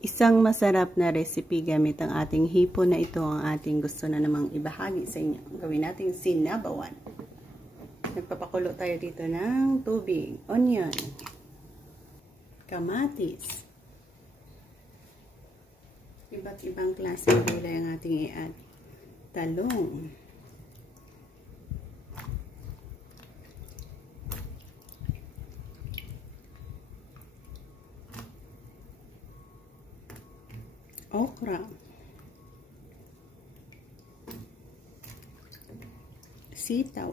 Isang masarap na recipe gamit ang ating hipon na ito ang ating gusto na namang ibahagi sa inyo. Gawin natin sinabawan. Nagpapakulo tayo dito ng tubig, onion, kamatis, iba't ibang klaseng gulay ang ating i-add, talong, okra, sitaw,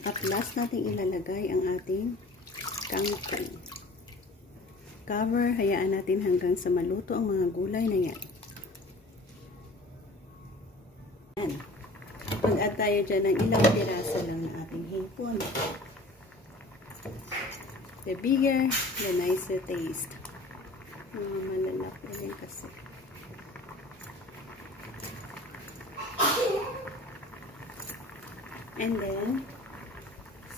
at last natin ilalagay ang ating kangkong. Cover, hayaan natin hanggang sa maluto ang mga gulay na yan. Mag-add tayo dyan ng ilang piraso lang na ating hipon. The bigger, the nicer taste. Malalaki rin kasi. And then,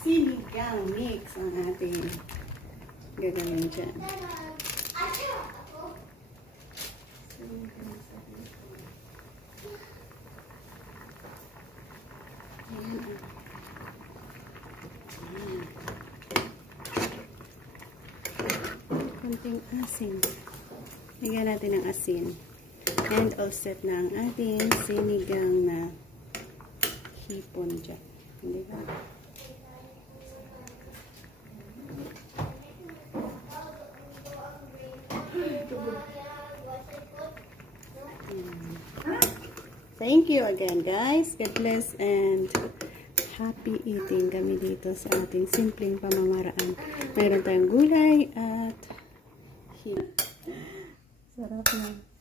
sinigang mix ang ating gagawin dyan. Konting asin. Lagyan natin ng asin. And all set na ang ating sinigang na hipon dyan. Hindi ba? Thank you again, guys. God bless and happy eating kami dito sa ating simpleng pamamaraan. Mayroon tayong gulay at sarap na.